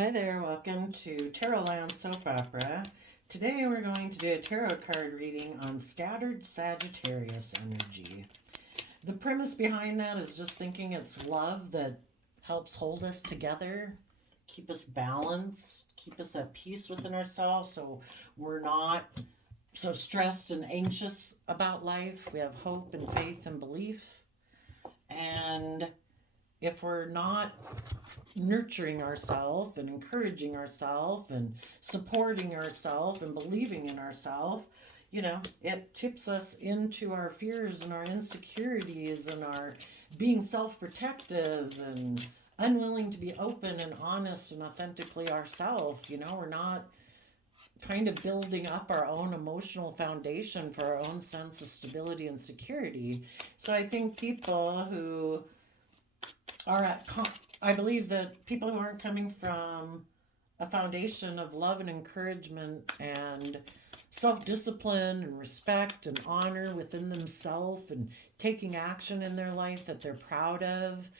Hi there, welcome to Tarot Land Soap Opera. Today we're going to do a tarot card reading on scattered Sagittarius energy. The premise behind that is just thinking it's love that helps hold us together, keep us balanced, keep us at peace within ourselves so we're not so stressed and anxious about life. We have hope and faith and belief. And if we're not nurturing ourselves and encouraging ourselves and supporting ourselves and believing in ourselves, it tips us into our fears and our insecurities and our being self-protective and unwilling to be open and honest and authentically ourselves. We're not kind of building up our own emotional foundation for our own sense of stability and security. So I think people who are I believe that people who aren't coming from a foundation of love and encouragement and self-discipline and respect and honor within themselves and taking action in their life that they're proud of,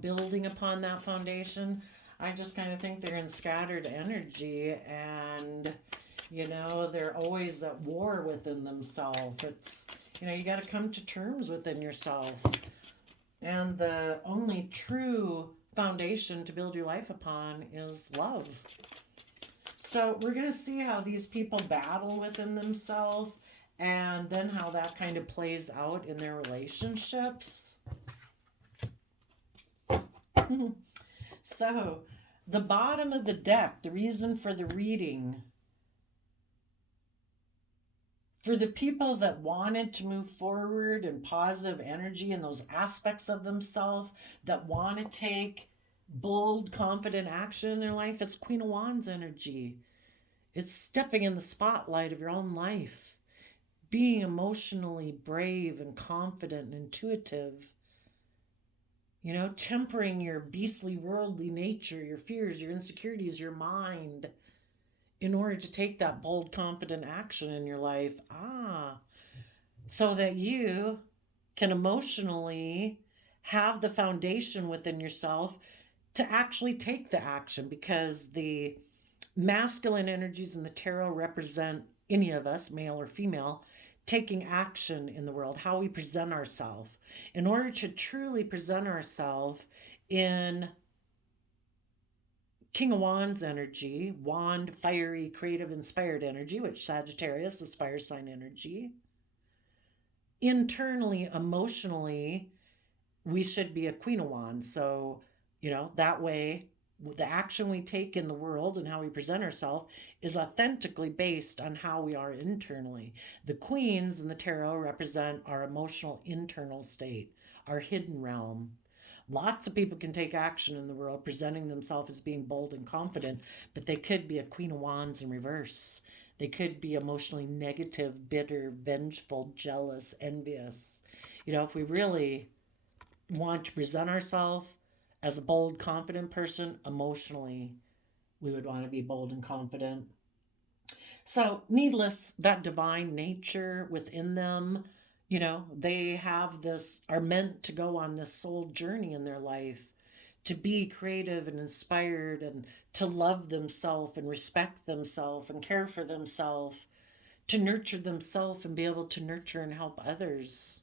building upon that foundation, I just kind of think they're in scattered energy and they're always at war within themselves. It's you got to come to terms within yourself. And the only true foundation to build your life upon is love. So we're going to see how these people battle within themselves and then how that kind of plays out in their relationships. So, the bottom of the deck, the reason for the reading, for the people that wanted to move forward in positive energy and those aspects of themselves that want to take bold, confident action in their life, it's Queen of Wands energy. It's stepping in the spotlight of your own life, being emotionally brave and confident and intuitive, tempering your beastly worldly nature, your fears, your insecurities, your mind, in order to take that bold, confident action in your life. So that you can emotionally have the foundation within yourself to actually take the action, because the masculine energies in the tarot represent any of us, male or female, taking action in the world, how we present ourselves. In order to truly present ourselves in King of Wands energy, wand, fiery, creative, inspired energy, which Sagittarius is fire sign energy. Internally, emotionally, we should be a Queen of Wands. So, that way, the action we take in the world and how we present ourselves is authentically based on how we are internally. The queens in the tarot represent our emotional internal state, our hidden realm. Lots of people can take action in the world presenting themselves as being bold and confident, but they could be a Queen of Wands in reverse. They could be emotionally negative, bitter, vengeful, jealous, envious. If we really want to present ourselves as a bold, confident person, emotionally, we would want to be bold and confident. So, needless, that divine nature within them, they have this, are meant to go on this soul journey in their life, to be creative and inspired and to love themselves and respect themselves and care for themselves, to nurture themselves and be able to nurture and help others.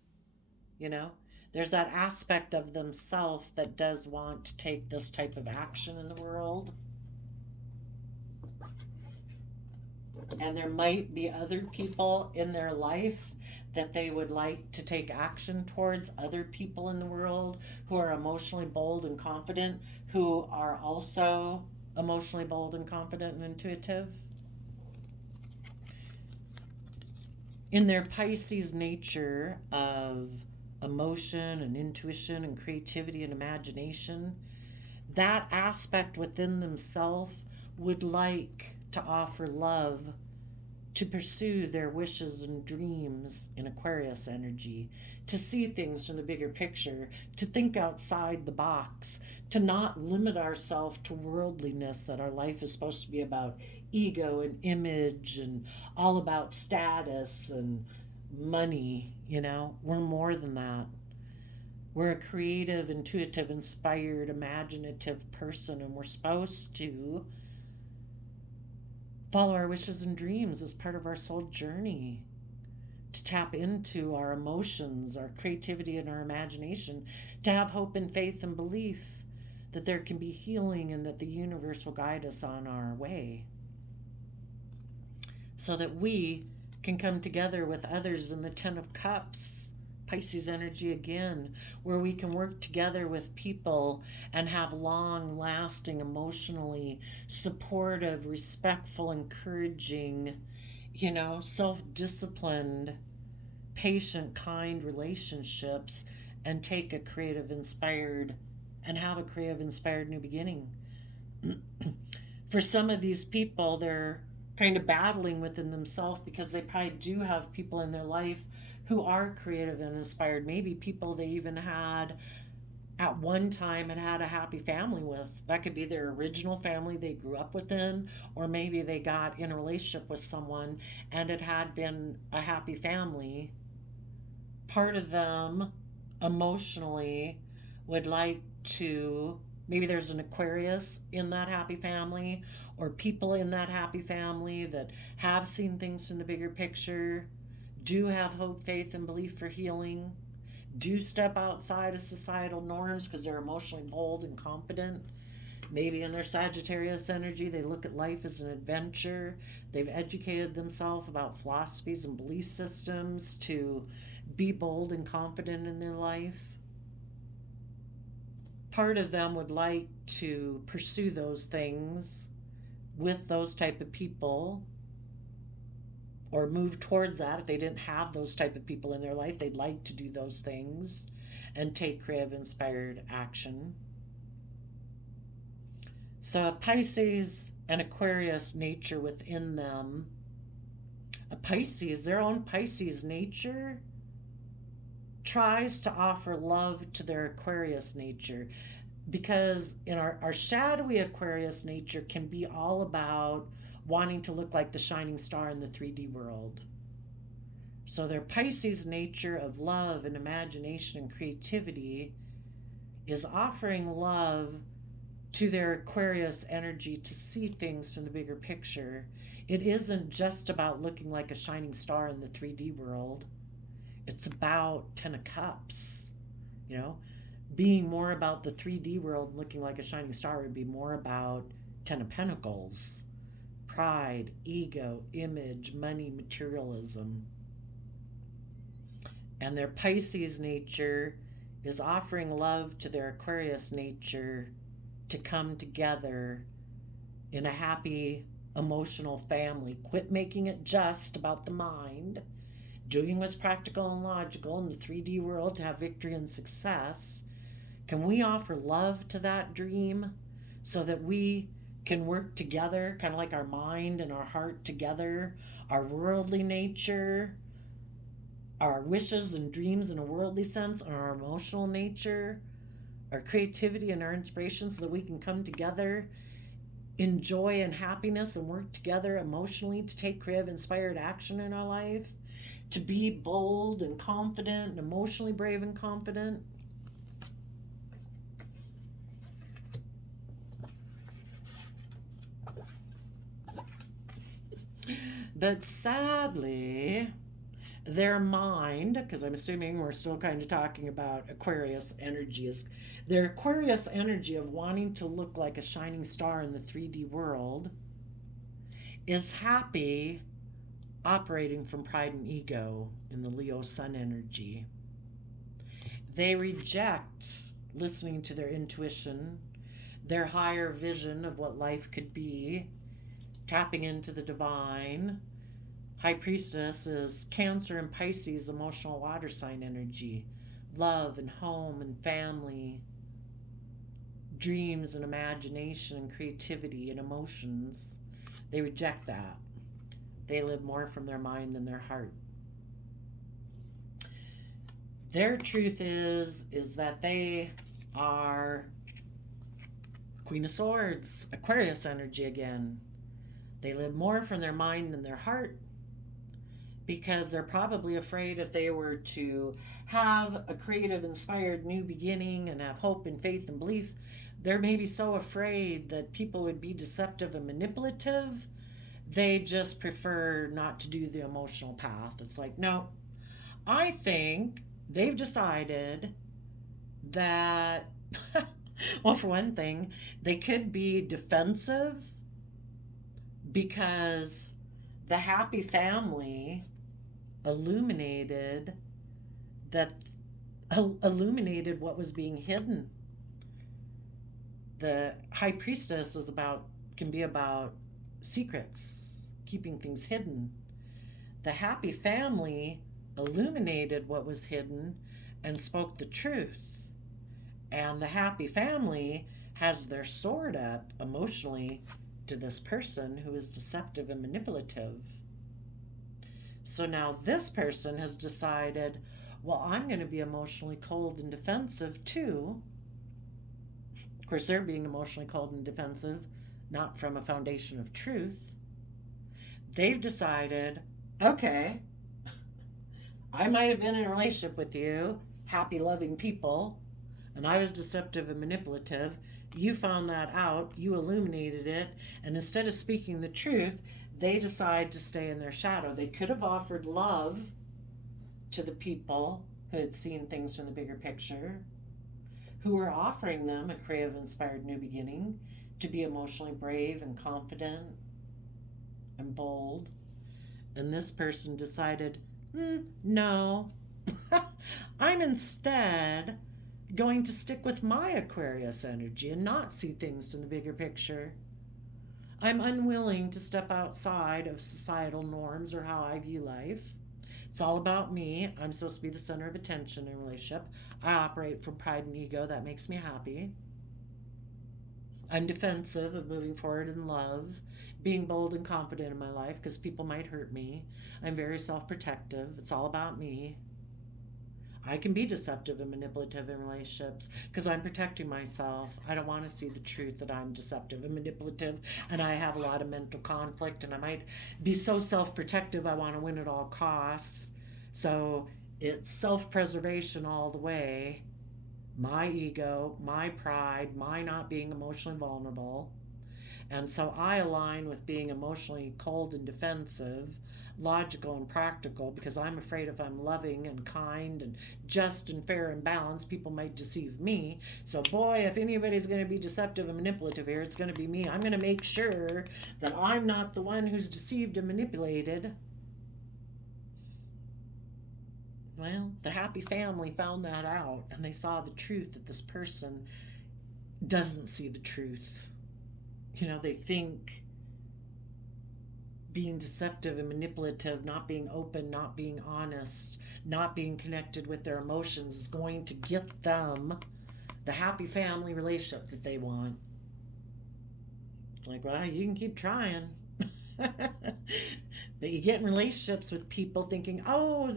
There's that aspect of themselves that does want to take this type of action in the world. And there might be other people in their life that they would like to take action towards, other people in the world who are emotionally bold and confident, who are also emotionally bold and confident and intuitive. In their Pisces nature of emotion and intuition and creativity and imagination, that aspect within themselves would like to offer love, to pursue their wishes and dreams in Aquarius energy, to see things from the bigger picture, to think outside the box, to not limit ourselves to worldliness, that our life is supposed to be about ego and image and all about status and money. We're more than that. We're a creative, intuitive, inspired, imaginative person, and we're supposed to follow our wishes and dreams as part of our soul journey, to tap into our emotions, our creativity, and our imagination, to have hope and faith and belief that there can be healing and that the universe will guide us on our way, so that we can come together with others in the Ten of Cups, Pisces energy again, where we can work together with people and have long lasting, emotionally supportive, respectful, encouraging, self-disciplined, patient, kind relationships, and take a creative, inspired, and have a creative, inspired new beginning. For some of these people, they're kind of battling within themselves because they probably do have people in their life who are creative and inspired. Maybe people they even had at one time had a happy family with. That could be their original family they grew up within, or maybe they got in a relationship with someone and it had been a happy family. Part of them emotionally would like to, maybe there's an Aquarius in that happy family, or people in that happy family that have seen things from the bigger picture, do have hope, faith, and belief for healing, do step outside of societal norms because they're emotionally bold and confident. Maybe in their Sagittarius energy, they look at life as an adventure. They've educated themselves about philosophies and belief systems to be bold and confident in their life. Part of them would like to pursue those things with those type of people, or move towards that. If they didn't have those type of people in their life, they'd like to do those things and take creative, inspired action. So a Pisces and Aquarius nature within them, a Pisces, their own Pisces nature tries to offer love to their Aquarius nature, because in our shadowy Aquarius nature can be all about wanting to look like the shining star in the 3D world. So their Pisces nature of love and imagination and creativity is offering love to their Aquarius energy to see things from the bigger picture. It isn't just about looking like a shining star in the 3D world. It's about 10 of Cups, being more about the 3D world, looking like a shining star would be more about 10 of Pentacles, pride, ego, image, money, materialism. And their Pisces nature is offering love to their Aquarius nature to come together in a happy, emotional family. Quit making it just about the mind, doing what's practical and logical in the 3D world to have victory and success. Can we offer love to that dream so that we can work together, kind of like our mind and our heart together, our worldly nature, our wishes and dreams in a worldly sense, and our emotional nature, our creativity and our inspiration, so that we can come together in joy and happiness and work together emotionally to take creative, inspired action in our life, to be bold and confident and emotionally brave and confident. But sadly, their mind, because I'm assuming we're still kind of talking about Aquarius energies, their Aquarius energy of wanting to look like a shining star in the 3D world is happy operating from pride and ego in the Leo Sun energy. They reject listening to their intuition, their higher vision of what life could be, tapping into the divine. High Priestess is Cancer and Pisces, emotional water sign energy, love and home and family, dreams and imagination and creativity and emotions. They reject that. They live more from their mind and their heart. Their truth is that they are Queen of Swords, Aquarius energy again. They live more from their mind and their heart, because they're probably afraid if they were to have a creative, inspired new beginning and have hope and faith and belief, they're maybe so afraid that people would be deceptive and manipulative. They just prefer not to do the emotional path. It's like, no, I think they've decided that, well, for one thing, they could be defensive because the happy family illuminated that illuminated what was being hidden. The high priestess can be about secrets, keeping things hidden. The happy family illuminated what was hidden and spoke the truth. And the happy family has their sword up emotionally to this person who is deceptive and manipulative. So now this person has decided, well, I'm going to be emotionally cold and defensive too. Of course, they're being emotionally cold and defensive, not from a foundation of truth. They've decided, okay, I might have been in a relationship with you, happy, loving people, and I was deceptive and manipulative. You found that out, you illuminated it, and instead of speaking the truth, they decide to stay in their shadow. They could have offered love to the people who had seen things from the bigger picture, who were offering them a creative, inspired new beginning, to be emotionally brave and confident and bold. And this person decided, no, I'm instead going to stick with my Aquarius energy and not see things in the bigger picture. I'm unwilling to step outside of societal norms or how I view life. It's all about me. I'm supposed to be the center of attention in a relationship. I operate from pride and ego. That makes me happy. I'm defensive of moving forward in love, being bold and confident in my life because people might hurt me. I'm very self-protective. It's all about me. I can be deceptive and manipulative in relationships because I'm protecting myself. I don't want to see the truth that I'm deceptive and manipulative, and I have a lot of mental conflict, and I might be so self-protective I want to win at all costs. So it's self-preservation all the way. My ego, my pride, my not being emotionally vulnerable. And so I align with being emotionally cold and defensive, logical and practical, because I'm afraid if I'm loving and kind and just and fair and balanced, people might deceive me. So boy, if anybody's going to be deceptive and manipulative here, it's going to be me. I'm going to make sure that I'm not the one who's deceived and manipulated. Well, the happy family found that out, and they saw the truth that this person doesn't see the truth. You know, they think being deceptive and manipulative, not being open, not being honest, not being connected with their emotions is going to get them the happy family relationship that they want. It's like, well, you can keep trying. But you get in relationships with people thinking, oh,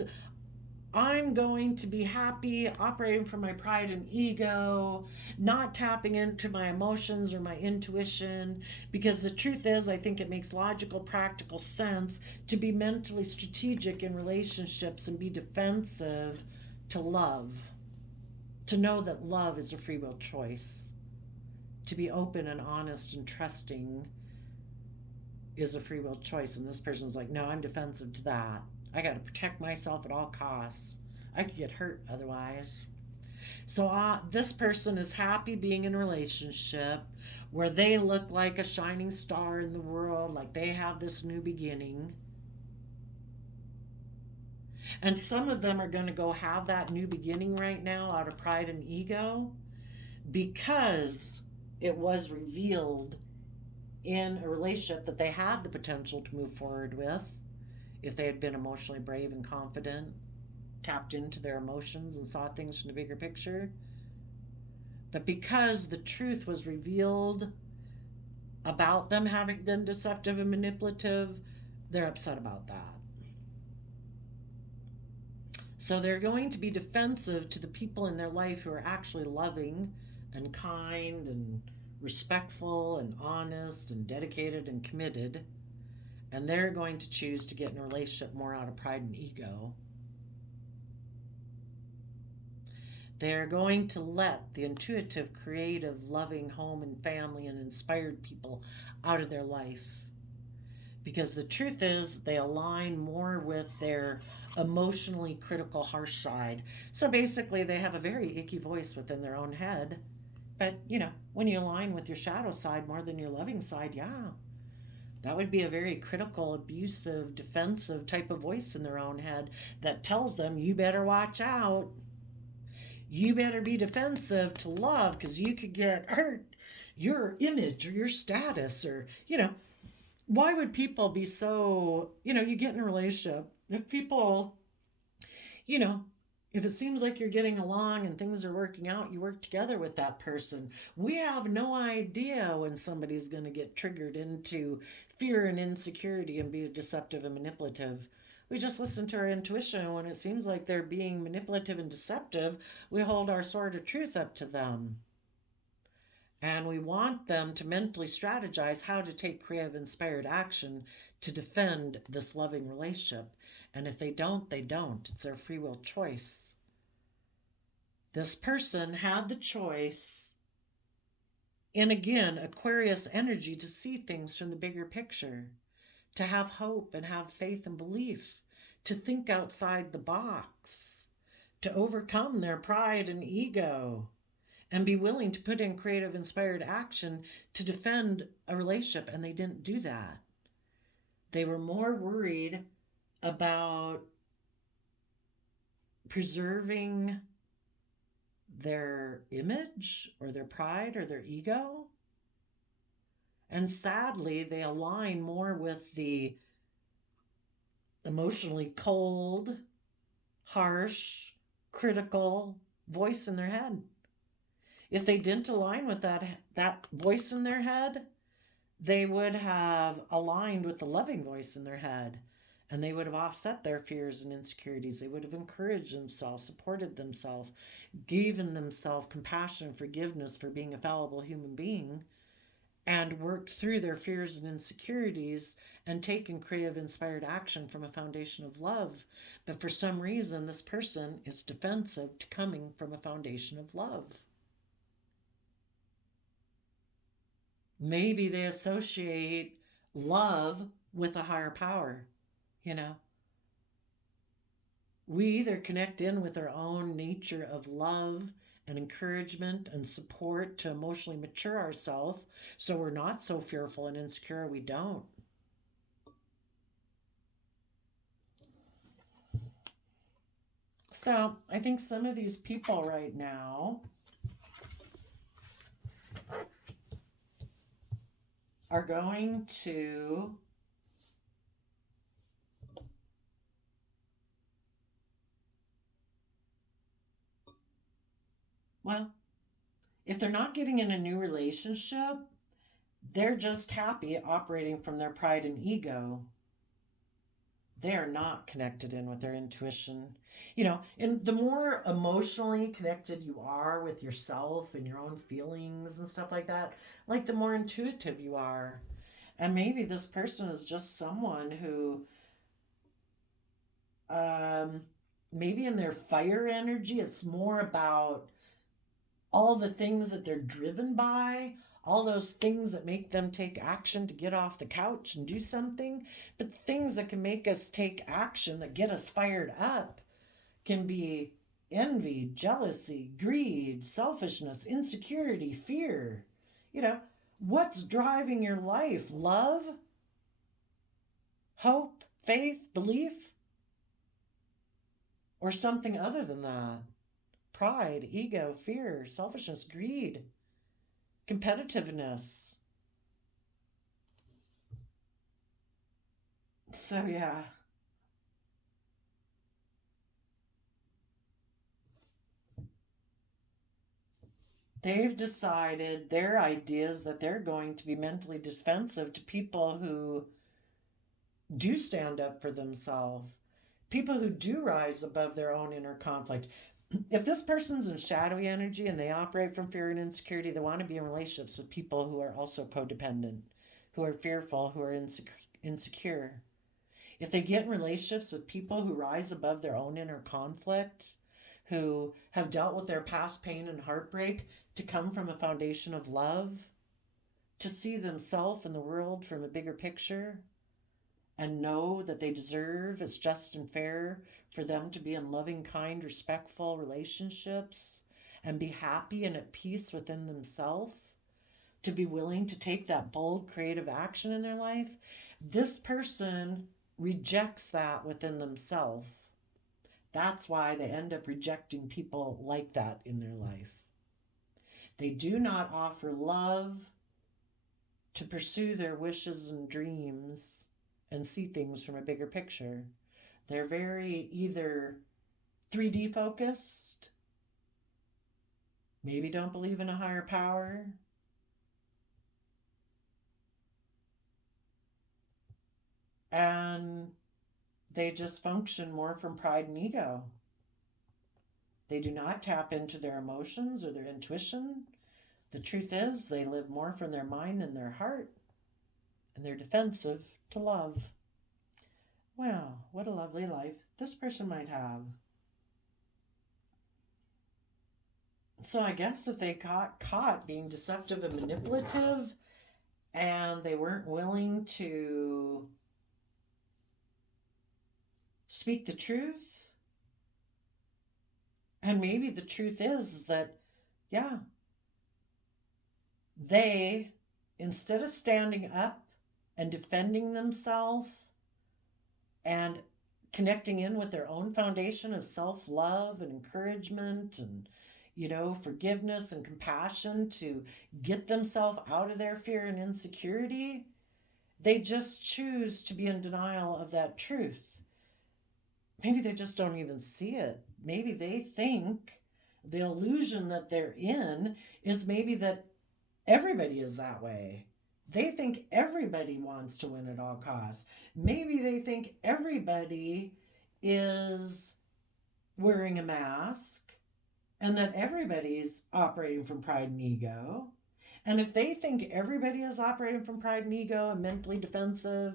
I'm going to be happy operating from my pride and ego, not tapping into my emotions or my intuition, because the truth is, I think it makes logical, practical sense to be mentally strategic in relationships and be defensive to love, to know that love is a free will choice, to be open and honest and trusting is a free will choice. And this person's like, no, I'm defensive to that. I got to protect myself at all costs. I could get hurt otherwise. So this person is happy being in a relationship where they look like a shining star in the world, like they have this new beginning. And some of them are going to go have that new beginning right now out of pride and ego because it was revealed in a relationship that they had the potential to move forward with. If they had been emotionally brave and confident, tapped into their emotions and saw things from the bigger picture. But because the truth was revealed about them having been deceptive and manipulative, they're upset about that. So they're going to be defensive to the people in their life who are actually loving and kind and respectful and honest and dedicated and committed. And they're going to choose to get in a relationship more out of pride and ego. They're going to let the intuitive, creative, loving home and family and inspired people out of their life. Because the truth is, they align more with their emotionally critical, harsh side. So basically, they have a very icky voice within their own head. But, when you align with your shadow side more than your loving side, yeah, that would be a very critical, abusive, defensive type of voice in their own head that tells them, you better watch out. You better be defensive to love because you could get hurt. Your image or your status, or, why would people be so, you get in a relationship. If people, you know, if it seems like you're getting along and things are working out, you work together with that person. We have no idea when somebody's going to get triggered into fear and insecurity and be deceptive and manipulative. We just listen to our intuition. When it seems like they're being manipulative and deceptive, we hold our sword of truth up to them. And we want them to mentally strategize how to take creative, inspired action to defend this loving relationship. And if they don't, they don't. It's their free will choice. This person had the choice, and again, Aquarius energy, to see things from the bigger picture, to have hope and have faith and belief, to think outside the box, to overcome their pride and ego, and be willing to put in creative, inspired action to defend a relationship. And they didn't do that. They were more worried about preserving their image or their pride or their ego. And sadly, they align more with the emotionally cold, harsh, critical voice in their head. If they didn't align with that voice in their head, they would have aligned with the loving voice in their head, and they would have offset their fears and insecurities. They would have encouraged themselves, supported themselves, given themselves compassion and forgiveness for being a fallible human being, and worked through their fears and insecurities and taken creative, inspired action from a foundation of love. But for some reason, this person is defensive to coming from a foundation of love. Maybe they associate love with a higher power, We either connect in with our own nature of love and encouragement and support to emotionally mature ourselves so we're not so fearful and insecure, we don't. So I think some of these people right now are going to if they're not getting in a new relationship, they're just happy operating from their pride and ego. They are not connected in with their intuition. And the more emotionally connected you are with yourself and your own feelings and stuff like that, like the more intuitive you are. And maybe this person is just someone who, maybe in their fire energy, it's more about all the things that they're driven by, all those things that make them take action to get off the couch and do something. But the things that can make us take action, that get us fired up, can be envy, jealousy, greed, selfishness, insecurity, fear. What's driving your life? Love, hope, faith, belief, or something other than that? Pride, ego, fear, selfishness, greed, competitiveness. So, yeah. They've decided their ideas that they're going to be mentally defensive to people who do stand up for themselves, people who do rise above their own inner conflict. If this person's in shadowy energy and they operate from fear and insecurity, they want to be in relationships with people who are also codependent, who are fearful, who are insecure. If they get in relationships with people who rise above their own inner conflict, who have dealt with their past pain and heartbreak to come from a foundation of love, to see themselves and the world from a bigger picture, and know that they deserve, it's just and fair for them to be in loving, kind, respectful relationships and be happy and at peace within themselves, to be willing to take that bold, creative action in their life, this person rejects that within themselves. That's why they end up rejecting people like that in their life. They do not offer love to pursue their wishes and dreams and see things from a bigger picture. They're very either 3D focused, maybe don't believe in a higher power, and they just function more from pride and ego. They do not tap into their emotions or their intuition. The truth is, they live more from their mind than their heart, and they're defensive to love. Wow, what a lovely life this person might have. So I guess if they got caught being deceptive and manipulative and they weren't willing to speak the truth, and maybe the truth is that, yeah, they, instead of standing up and defending themselves and connecting in with their own foundation of self-love and encouragement and forgiveness and compassion to get themselves out of their fear and insecurity, they just choose to be in denial of that truth. Maybe they just don't even see it. Maybe they think the illusion that they're in is maybe that everybody is that way. They think everybody wants to win at all costs. Maybe they think everybody is wearing a mask and that everybody's operating from pride and ego. And if they think everybody is operating from pride and ego and mentally defensive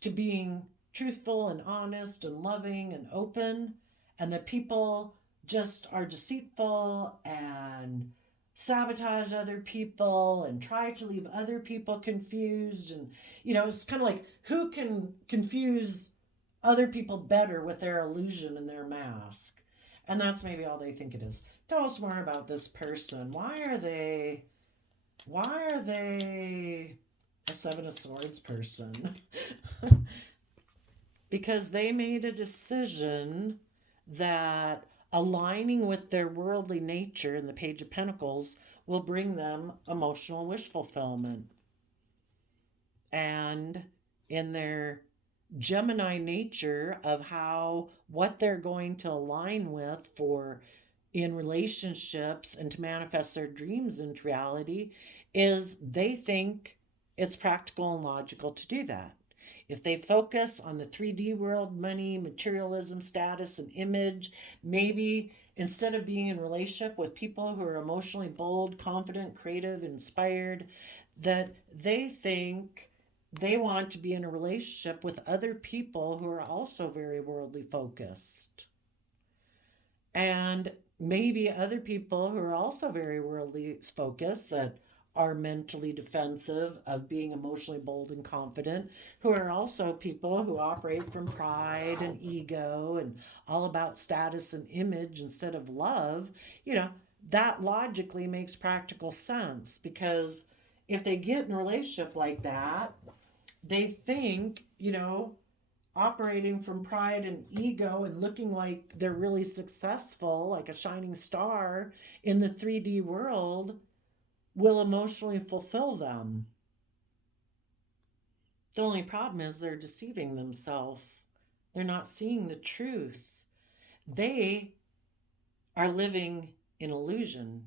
to being truthful and honest and loving and open, and that people just are deceitful and sabotage other people and try to leave other people confused, and it's kind of like, who can confuse other people better with their illusion and their mask? And that's maybe all they think it is. Tell us more about this person. Why are they a Seven of Swords person? Because they made a decision that aligning with their worldly nature in the Page of Pentacles will bring them emotional wish fulfillment. And in their Gemini nature of what they're going to align with for in relationships and to manifest their dreams into reality is they think it's practical and logical to do that. If they focus on the 3D world, money, materialism, status, and image, maybe instead of being in a relationship with people who are emotionally bold, confident, creative, inspired, that they think they want to be in a relationship with other people who are also very worldly focused. And maybe other people who are also very worldly focused that are mentally defensive of being emotionally bold and confident, who are also people who operate from pride and ego and all about status and image instead of love, that logically makes practical sense, because if they get in a relationship like that, they think, operating from pride and ego and looking like they're really successful, like a shining star in the 3D world, will emotionally fulfill them. The only problem is they're deceiving themselves. They're not seeing the truth. They are living in illusion.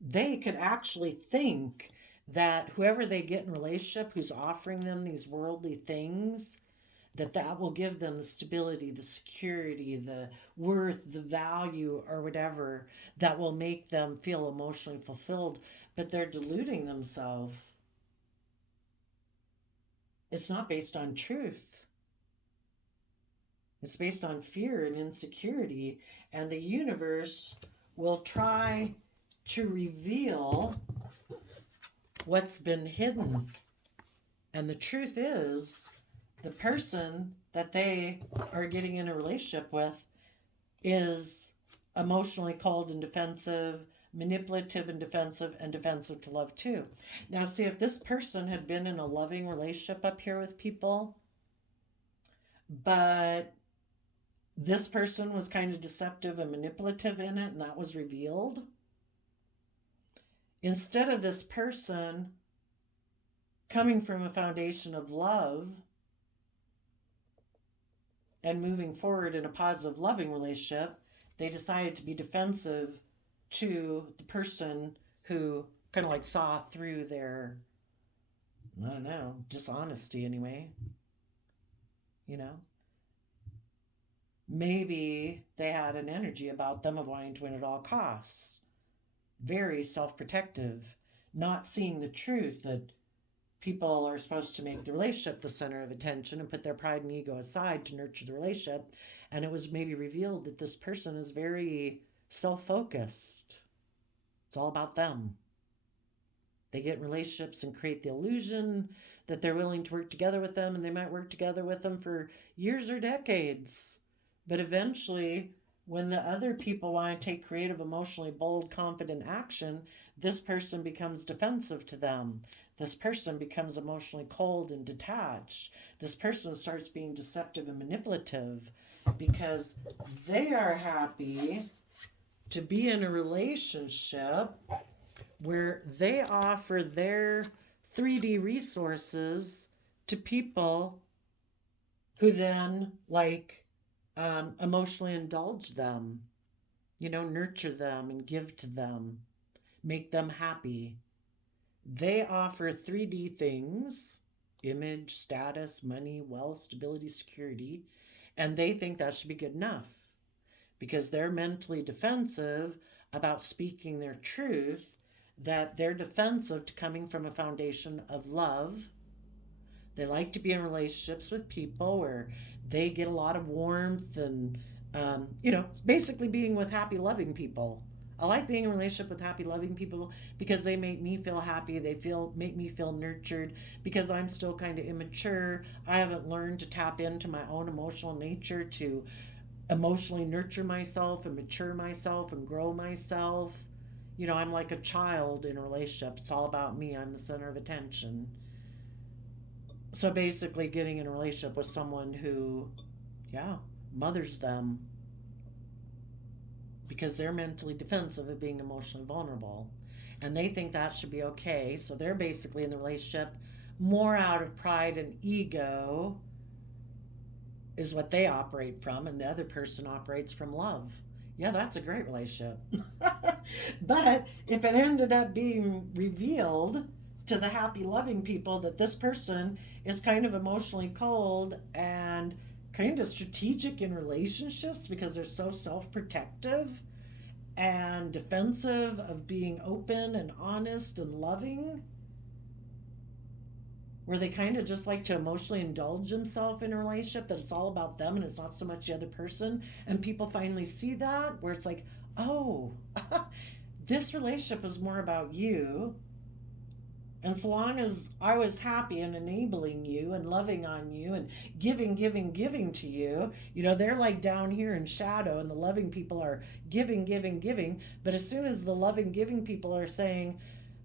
They could actually think that whoever they get in a relationship who's offering them these worldly things, that will give them the stability, the security, the worth, the value, or whatever that will make them feel emotionally fulfilled. But they're deluding themselves. It's not based on truth. It's based on fear and insecurity. And the universe will try to reveal what's been hidden. And the truth is, the person that they are getting in a relationship with is emotionally cold and defensive, manipulative and defensive to love too. Now, see, if this person had been in a loving relationship up here with people, but this person was kind of deceptive and manipulative in it, and that was revealed, instead of this person coming from a foundation of love and moving forward in a positive, loving relationship, they decided to be defensive to the person who kind of like saw through their, I don't know, dishonesty anyway. You know? Maybe they had an energy about them of wanting to win at all costs. Very self-protective, not seeing the truth that people are supposed to make the relationship the center of attention and put their pride and ego aside to nurture the relationship. And it was maybe revealed that this person is very self-focused. It's all about them. They get in relationships and create the illusion that they're willing to work together with them, and they might work together with them for years or decades. But eventually, when the other people want to take creative, emotionally bold, confident action, this person becomes defensive to them. This person becomes emotionally cold and detached. This person starts being deceptive and manipulative because they are happy to be in a relationship where they offer their 3D resources to people who then emotionally indulge them, nurture them and give to them, make them happy. They offer 3D things, image, status, money, wealth, stability, security, and they think that should be good enough because they're mentally defensive about speaking their truth, that they're defensive to coming from a foundation of love. They like to be in relationships with people where they get a lot of warmth and, basically being with happy, loving people. I like being in a relationship with happy, loving people because they make me feel happy. They make me feel nurtured because I'm still kind of immature. I haven't learned to tap into my own emotional nature to emotionally nurture myself and mature myself and grow myself. I'm like a child in a relationship. It's all about me. I'm the center of attention. So basically getting in a relationship with someone who, mothers them because they're mentally defensive of being emotionally vulnerable. And they think that should be okay. So they're basically in the relationship more out of pride and ego is what they operate from, and the other person operates from love. Yeah, that's a great relationship. But if it ended up being revealed to the happy, loving people that this person is kind of emotionally cold and kind of strategic in relationships because they're so self-protective and defensive of being open and honest and loving, where they kind of just like to emotionally indulge themselves in a relationship, that it's all about them and it's not so much the other person. And people finally see that, where it's like, oh, this relationship is more about you. And so long as I was happy and enabling you and loving on you and giving to you, they're like down here in shadow and the loving people are giving. But as soon as the loving, giving people are saying,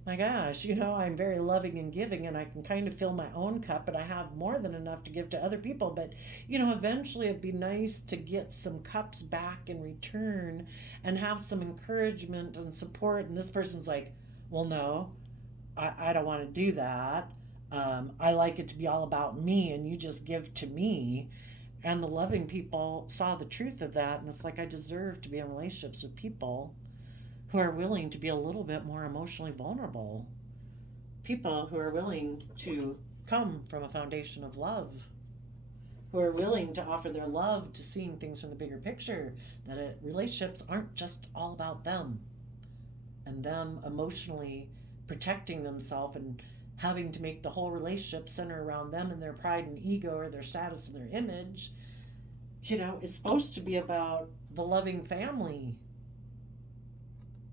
my gosh, I'm very loving and giving and I can kind of fill my own cup and I have more than enough to give to other people. But, eventually it'd be nice to get some cups back in return and have some encouragement and support. And this person's like, well, no. I don't want to do that. I like it to be all about me and you just give to me. And the loving people saw the truth of that. And it's like, I deserve to be in relationships with people who are willing to be a little bit more emotionally vulnerable. People who are willing to come from a foundation of love. who are willing to offer their love to seeing things from the bigger picture, that relationships aren't just all about them and them emotionally protecting themselves and having to make the whole relationship center around them and their pride and ego or their status and their image. It's supposed to be about the loving family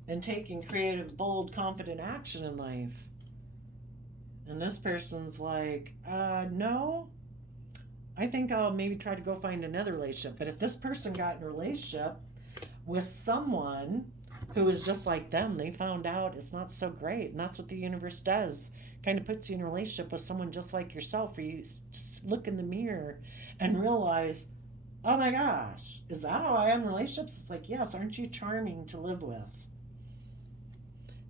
and taking creative, bold, confident action in life. And this person's like, no, I think I'll maybe try to go find another relationship. But if this person got in a relationship with someone who is just like them, they found out it's not so great. And that's what the universe does. Kind of puts you in a relationship with someone just like yourself, where you look in the mirror and realize, oh my gosh, is that how I am in relationships? It's like, yes, aren't you charming to live with?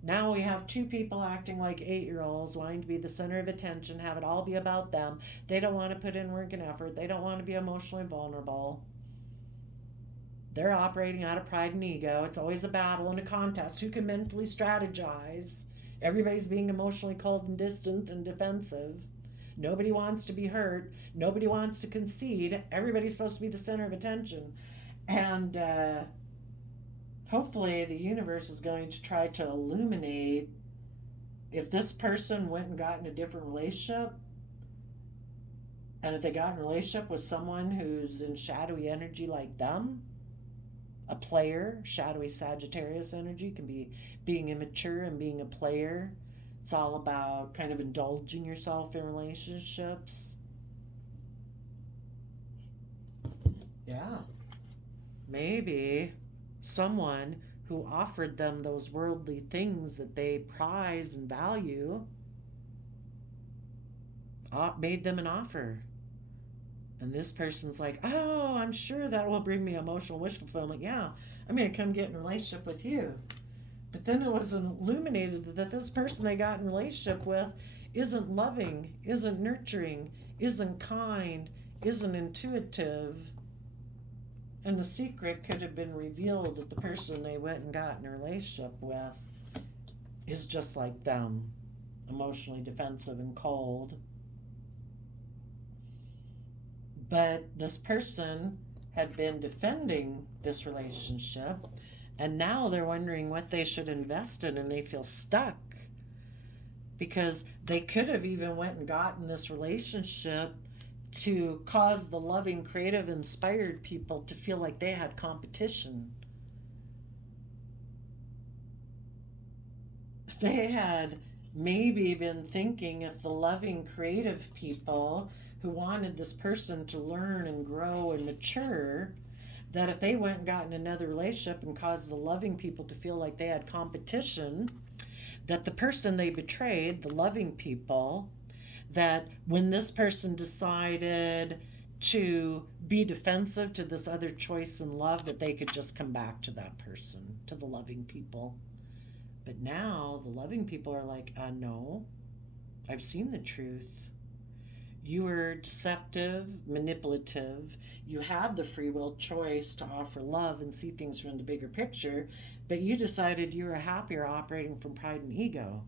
Now we have two people acting like 8-year-olds, wanting to be the center of attention, have it all be about them. They don't want to put in work and effort. They don't want to be emotionally vulnerable. They're operating out of pride and ego. It's always a battle and a contest. Who can mentally strategize? Everybody's being emotionally cold and distant and defensive. Nobody wants to be hurt. Nobody wants to concede. Everybody's supposed to be the center of attention. And hopefully the universe is going to try to illuminate if this person went and got in a different relationship, and if they got in a relationship with someone who's in shadowy energy like them, a player. Shadowy Sagittarius energy can be being immature and being a player. It's all about kind of indulging yourself in relationships. Yeah. Maybe someone who offered them those worldly things that they prize and value made them an offer. And this person's like, oh, I'm sure that will bring me emotional wish fulfillment. Yeah, I'm going to come get in a relationship with you. But then it was illuminated that this person they got in a relationship with isn't loving, isn't nurturing, isn't kind, isn't intuitive. And the secret could have been revealed that the person they went and got in a relationship with is just like them, emotionally defensive and cold. But this person had been defending this relationship, and now they're wondering what they should invest in, and they feel stuck because they could have even went and gotten this relationship to cause the loving, creative, inspired people to feel like they had competition. They had maybe been thinking if the loving, creative people who wanted this person to learn and grow and mature, that if they went and got in another relationship and caused the loving people to feel like they had competition, that the person they betrayed, the loving people, that when this person decided to be defensive to this other choice in love, that they could just come back to that person, to the loving people. But now the loving people are like, no, I've seen the truth. You were deceptive, manipulative. You had the free will choice to offer love and see things from the bigger picture, but you decided you were happier operating from pride and ego.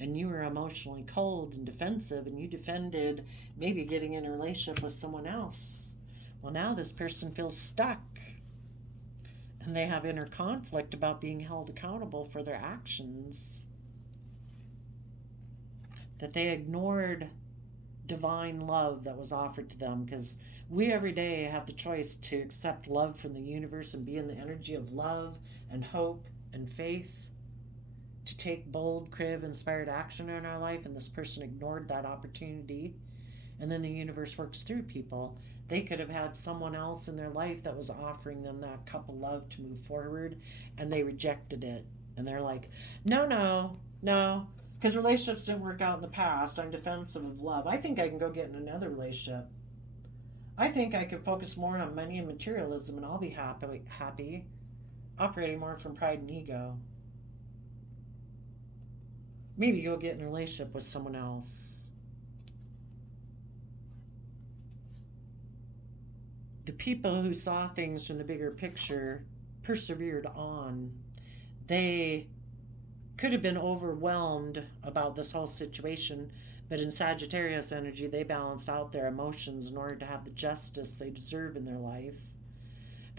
And you were emotionally cold and defensive, and you defended maybe getting in a relationship with someone else. Well, now this person feels stuck, and they have inner conflict about being held accountable for their actions. That they ignored divine love that was offered to them, because we every day have the choice to accept love from the universe and be in the energy of love and hope and faith, to take bold, creative, inspired action in our life, and this person ignored that opportunity. And then the universe works through people. They could have had someone else in their life that was offering them that cup of love to move forward, and they rejected it. And they're like, no, because relationships didn't work out in the past. I'm defensive of love. I think I can go get in another relationship. I think I can focus more on money and materialism, and I'll be happy, operating more from pride and ego. Maybe go get in a relationship with someone else. The people who saw things from the bigger picture persevered on. They could have been overwhelmed about this whole situation, but in Sagittarius energy, they balanced out their emotions in order to have the justice they deserve in their life.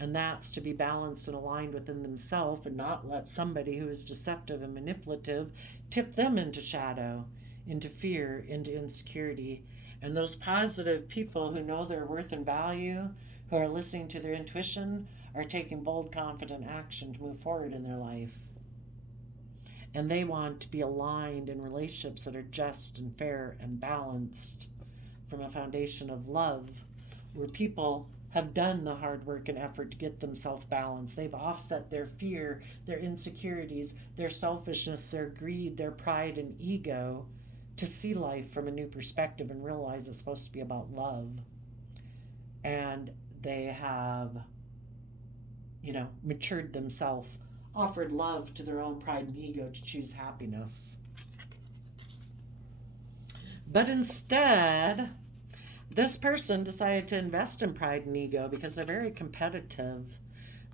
And that's to be balanced and aligned within themselves and not let somebody who is deceptive and manipulative tip them into shadow, into fear, into insecurity. And those positive people who know their worth and value, who are listening to their intuition, are taking bold, confident action to move forward in their life. And they want to be aligned in relationships that are just and fair and balanced from a foundation of love, where people have done the hard work and effort to get themselves balanced. They've offset their fear, their insecurities, their selfishness, their greed, their pride and ego to see life from a new perspective and realize it's supposed to be about love. And they have, matured themselves, offered love to their own pride and ego to choose happiness. But instead, this person decided to invest in pride and ego because they're very competitive.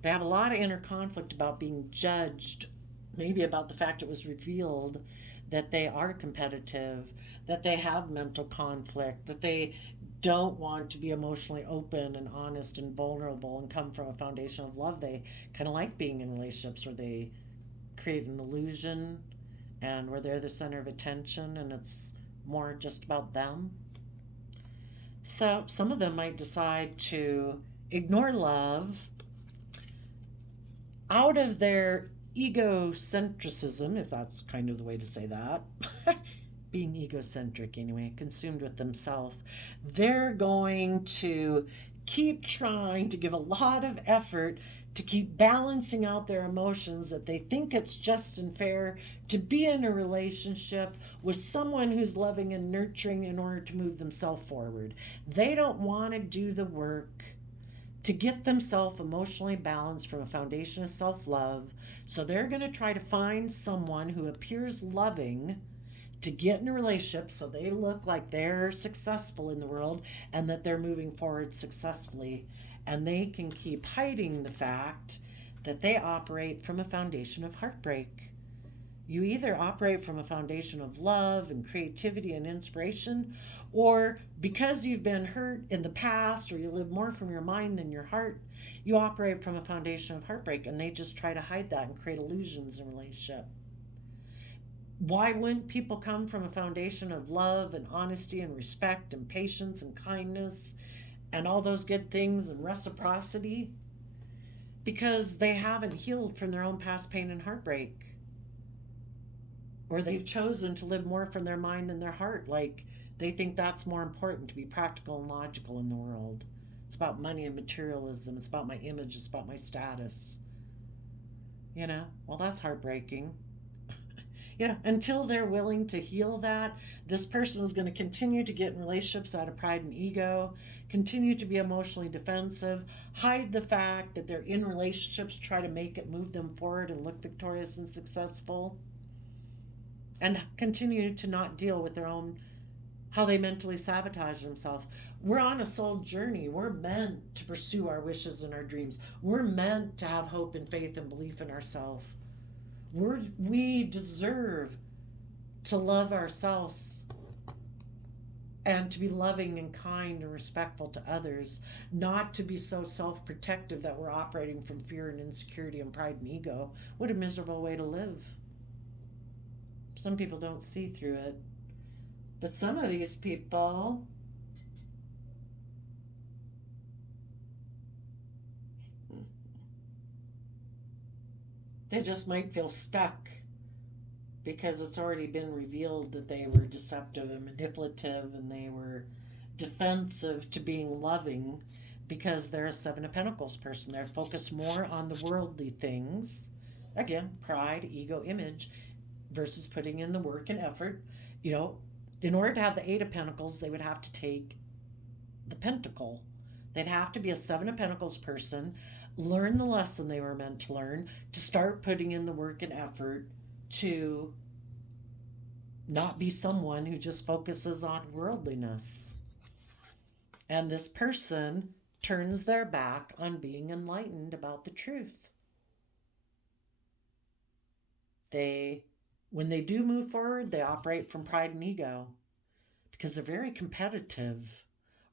They have a lot of inner conflict about being judged, maybe about the fact it was revealed that they are competitive, that they have mental conflict, that they don't want to be emotionally open and honest and vulnerable and come from a foundation of love. They kind of like being in relationships where they create an illusion and where they're the center of attention and it's more just about them. So some of them might decide to ignore love out of their egocentrism, if that's kind of the way to say that. Being egocentric anyway, consumed with themselves. They're going to keep trying to give a lot of effort to keep balancing out their emotions, that they think it's just and fair to be in a relationship with someone who's loving and nurturing in order to move themselves forward. They don't want to do the work to get themselves emotionally balanced from a foundation of self-love. So they're going to try to find someone who appears loving to get in a relationship so they look like they're successful in the world and that they're moving forward successfully. And they can keep hiding the fact that they operate from a foundation of heartbreak. You either operate from a foundation of love and creativity and inspiration, or because you've been hurt in the past or you live more from your mind than your heart, you operate from a foundation of heartbreak, and they just try to hide that and create illusions in a relationship. Why wouldn't people come from a foundation of love and honesty and respect and patience and kindness and all those good things and reciprocity? Because they haven't healed from their own past pain and heartbreak. Or they've chosen to live more from their mind than their heart. Like they think that's more important, to be practical and logical in the world. It's about money and materialism. It's about my image. It's about my status. Well, that's heartbreaking. Until they're willing to heal that, this person is going to continue to get in relationships out of pride and ego, continue to be emotionally defensive, hide the fact that they're in relationships, try to make it move them forward and look victorious and successful, and continue to not deal with their own, how they mentally sabotage themselves. We're on a soul journey. We're meant to pursue our wishes and our dreams. We're meant to have hope and faith and belief in ourselves. We deserve to love ourselves and to be loving and kind and respectful to others, not to be so self-protective that we're operating from fear and insecurity and pride and ego. What a miserable way to live. Some people don't see through it. But some of these people, they just might feel stuck because it's already been revealed that they were deceptive and manipulative and they were defensive to being loving, because they're a Seven of Pentacles person. They're focused more on the worldly things. Again, pride, ego, image, versus putting in the work and effort. In order to have the Eight of Pentacles, they would have to take the Pentacle. They'd have to be a Seven of Pentacles person, learn the lesson they were meant to learn, to start putting in the work and effort to not be someone who just focuses on worldliness. And this person turns their back on being enlightened about the truth. They When they do move forward, they operate from pride and ego because they're very competitive,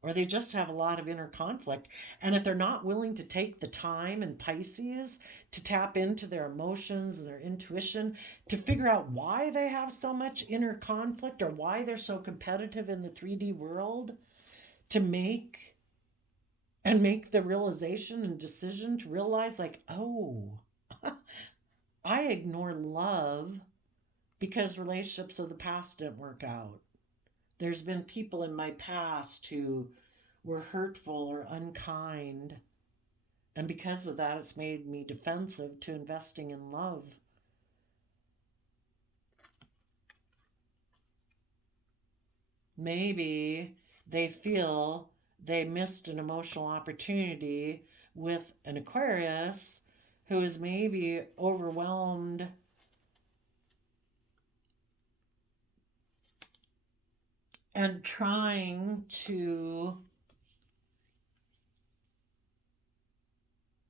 or they just have a lot of inner conflict. And if they're not willing to take the time in Pisces to tap into their emotions and their intuition to figure out why they have so much inner conflict or why they're so competitive in the 3D world, to make the realization and decision to realize, like, oh, I ignore love because relationships of the past didn't work out. There's been people in my past who were hurtful or unkind. And because of that, it's made me defensive to investing in love. Maybe they feel they missed an emotional opportunity with an Aquarius who is maybe overwhelmed and trying to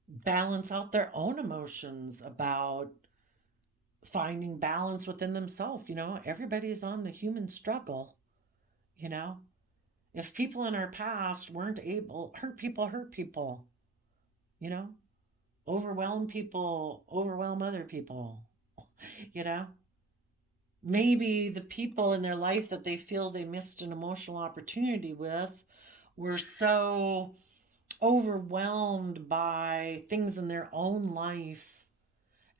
balance out their own emotions about finding balance within themselves. Everybody's on the human struggle. you know if people in our past weren't able, hurt people, you know overwhelm people, overwhelm other people. you know Maybe the people in their life that they feel they missed an emotional opportunity with were so overwhelmed by things in their own life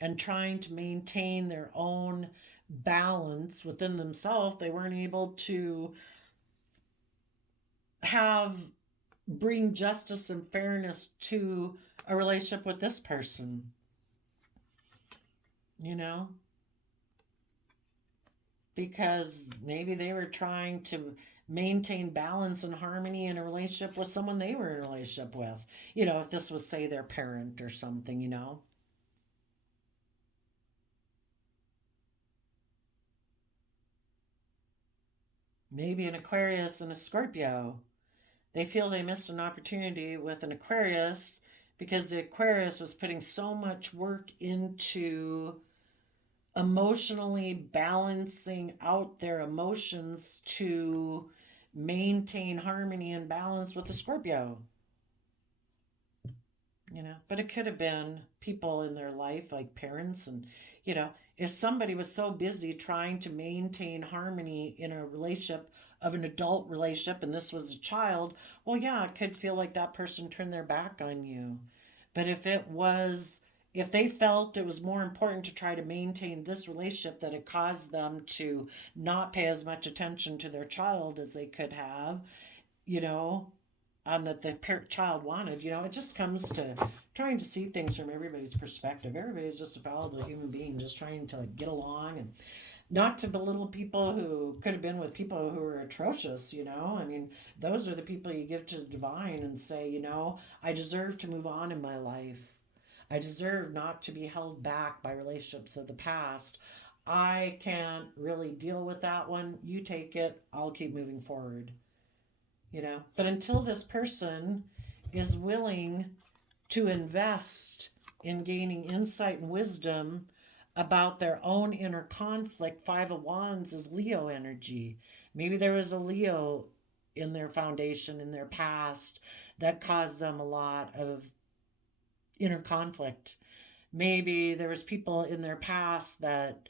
and trying to maintain their own balance within themselves, they weren't able to have bring justice and fairness to a relationship with this person. you know because maybe they were trying to maintain balance and harmony in a relationship with someone they were in a relationship with. If this was, say, their parent or something. Maybe an Aquarius and a Scorpio. They feel they missed an opportunity with an Aquarius because the Aquarius was putting so much work into emotionally balancing out their emotions to maintain harmony and balance with the Scorpio. But it could have been people in their life, like parents. And, if somebody was so busy trying to maintain harmony in a relationship, of an adult relationship, and this was a child, well, yeah, it could feel like that person turned their back on you. But if they felt it was more important to try to maintain this relationship, that it caused them to not pay as much attention to their child as they could have, you know, that the child wanted. It just comes to trying to see things from everybody's perspective. Everybody's just a fallible human being, just trying to get along, and not to belittle people who could have been with people who were atrocious. I mean, those are the people you give to the divine and say, I deserve to move on in my life. I deserve not to be held back by relationships of the past. I can't really deal with that one. You take it. I'll keep moving forward. But until this person is willing to invest in gaining insight and wisdom about their own inner conflict, Five of Wands is Leo energy. Maybe there was a Leo in their foundation, in their past, that caused them a lot of inner conflict. Maybe there was people in their past that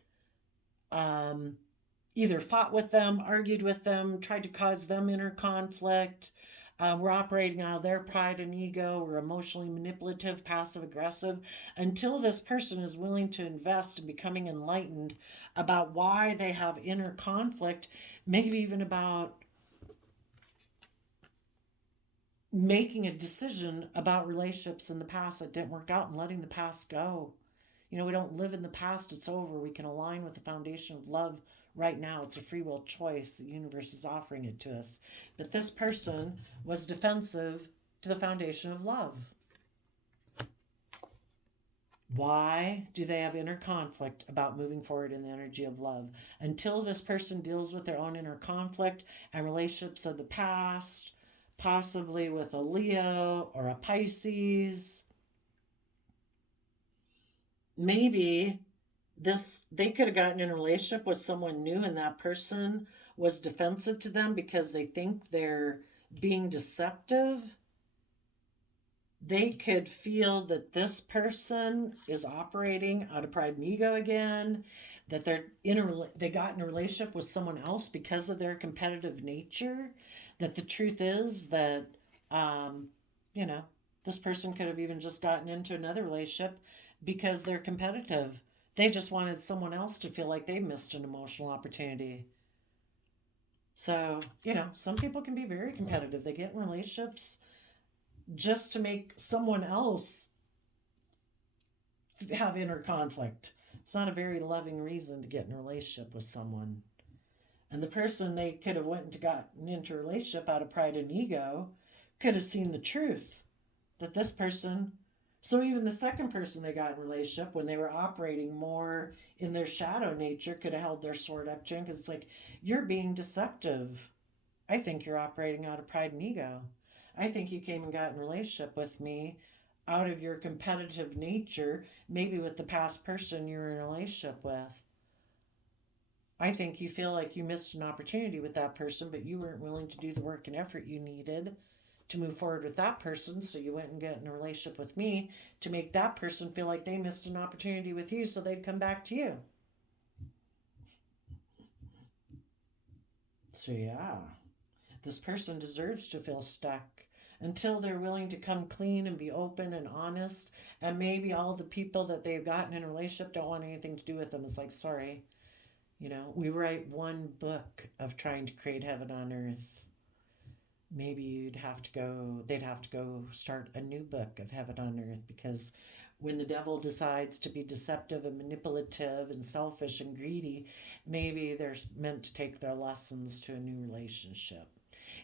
either fought with them, argued with them, tried to cause them inner conflict. We're operating out of their pride and ego. We're emotionally manipulative, passive aggressive. Until this person is willing to invest in becoming enlightened about why they have inner conflict, maybe even about making a decision about relationships in the past that didn't work out and letting the past go. We don't live in the past, it's over. We can align with the foundation of love right now. It's a free will choice. The universe is offering it to us. But this person was defensive to the foundation of love. Why do they have inner conflict about moving forward in the energy of love? Until this person deals with their own inner conflict and relationships of the past, possibly with a Leo or a Pisces, maybe They could have gotten in a relationship with someone new, and that person was defensive to them because they think they're being deceptive. They could feel that this person is operating out of pride and ego again, that they got in a relationship with someone else because of their competitive nature. That the truth is that, um, you know, this person could have even just gotten into another relationship because they're competitive. They just wanted someone else to feel like they missed an emotional opportunity. So, some people can be very competitive. They get in relationships just to make someone else have inner conflict. It's not a very loving reason to get in a relationship with someone. And the person they could have went and gotten into a relationship out of pride and ego could have seen the truth that this person. So even the second person they got in a relationship, when they were operating more in their shadow nature, could have held their sword up to him, because it's like, you're being deceptive. I think you're operating out of pride and ego. I think you came and got in a relationship with me out of your competitive nature, maybe with the past person you were in a relationship with. I think you feel like you missed an opportunity with that person, but you weren't willing to do the work and effort you needed to move forward with that person. So you went and got in a relationship with me to make that person feel like they missed an opportunity with you so they'd come back to you. So, yeah, this person deserves to feel stuck until they're willing to come clean and be open and honest. And maybe all the people that they've gotten in a relationship don't want anything to do with them. It's like, sorry, we write one book of trying to create heaven on earth. Maybe they'd have to go start a new book of heaven on earth, because when the devil decides to be deceptive and manipulative and selfish and greedy, maybe they're meant to take their lessons to a new relationship.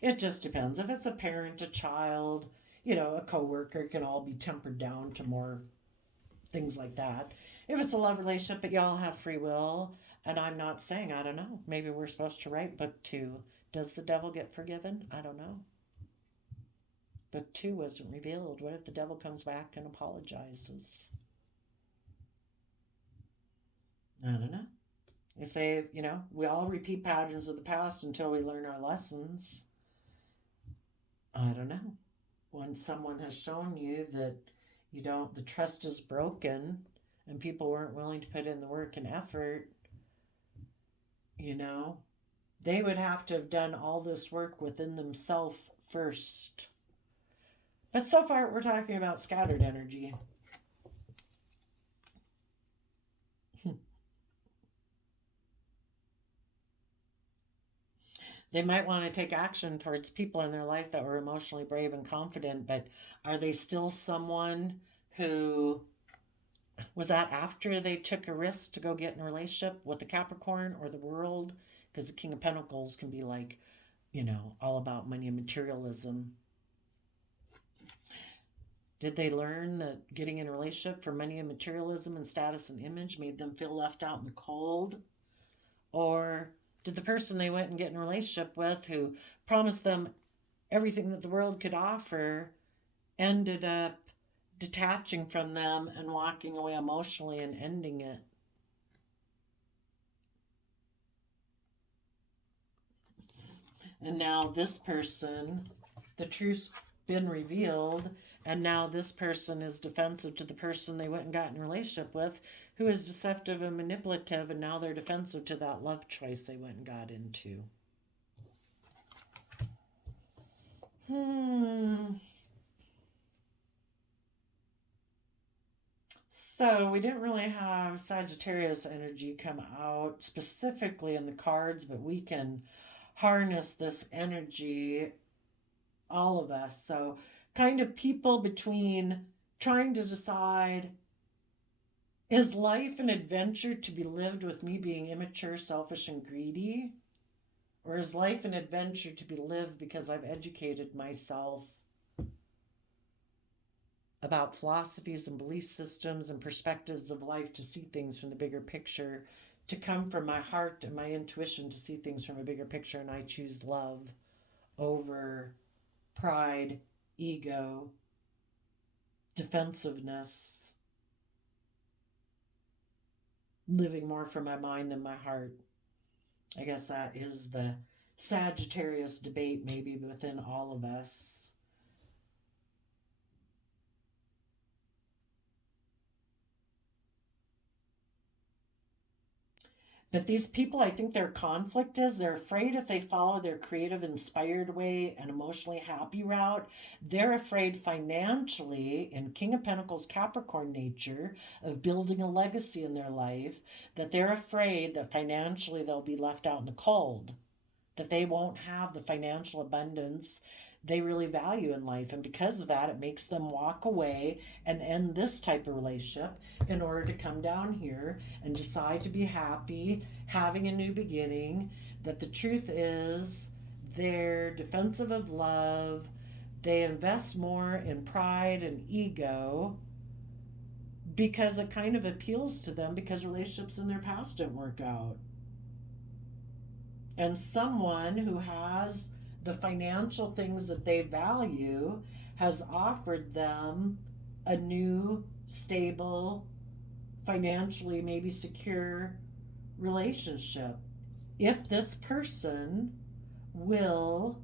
It just depends. If it's a parent, a child, a coworker, can all be tempered down to more things like that. If it's a love relationship, but y'all have free will, and I'm not saying, I don't know, maybe we're supposed to write book 2. Does the devil get forgiven? I don't know. Book 2 wasn't revealed. What if the devil comes back and apologizes? I don't know. If we all repeat patterns of the past until we learn our lessons. I don't know. When someone has shown you that the trust is broken and people weren't willing to put in the work and effort, they would have to have done all this work within themselves first. But so far, we're talking about scattered energy. They might want to take action towards people in their life that were emotionally brave and confident, but are they still someone who was that after they took a risk to go get in a relationship with the Capricorn or the world? Because the King of Pentacles can be like, all about money and materialism. Did they learn that getting in a relationship for money and materialism and status and image made them feel left out in the cold? Or did the person they went and get in a relationship with, who promised them everything that the world could offer, ended up detaching from them and walking away emotionally and ending it? And now this person, the truth's been revealed, and now this person is defensive to the person they went and got in a relationship with, who is deceptive and manipulative, and now they're defensive to that love choice they went and got into. So we didn't really have Sagittarius energy come out specifically in the cards, but we can harness this energy, all of us. So kind of people between trying to decide, is life an adventure to be lived with me being immature, selfish, and greedy? Or is life an adventure to be lived because I've educated myself about philosophies and belief systems and perspectives of life to see things from the bigger picture, to come from my heart and my intuition to see things from a bigger picture, and I choose love over pride, ego, defensiveness. living more from my mind than my heart. I guess that is the Sagittarius debate, maybe within all of us. But these people, I think their conflict is they're afraid if they follow their creative, inspired way and emotionally happy route, they're afraid financially, in King of Pentacles Capricorn nature, of building a legacy in their life, that they're afraid that financially they'll be left out in the cold, that they won't have the financial abundance they really value in life. And because of that, it makes them walk away and end this type of relationship in order to come down here and decide to be happy, having a new beginning. That the truth is, they're defensive of love. They invest more in pride and ego because it kind of appeals to them because relationships in their past didn't work out. And someone who has the financial things that they value has offered them a new, stable, financially maybe secure relationship. If this person will,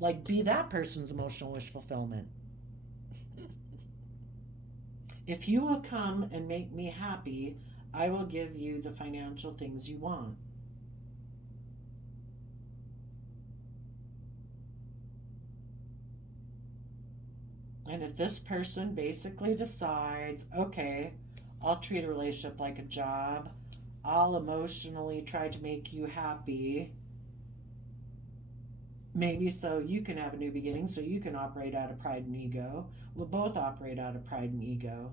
like, be that person's emotional wish fulfillment. If you will come and make me happy, I will give you the financial things you want. And if this person basically decides, okay, I'll treat a relationship like a job, I'll emotionally try to make you happy, maybe so you can have a new beginning, so you can operate out of pride and ego. We'll both operate out of pride and ego.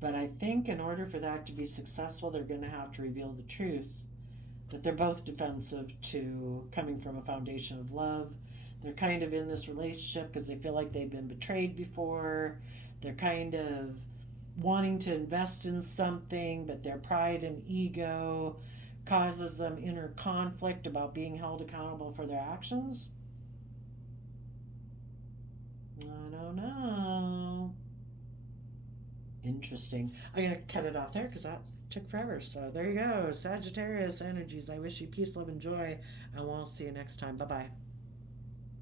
But I think in order for that to be successful, they're going to have to reveal the truth that they're both defensive to coming from a foundation of love. They're kind of in this relationship because they feel like they've been betrayed before. They're kind of wanting to invest in something, but their pride and ego causes them inner conflict about being held accountable for their actions. I don't know. Interesting. I'm going to cut it off there because that took forever. So there you go. Sagittarius energies. I wish you peace, love, and joy. And we'll see you next time. Bye bye.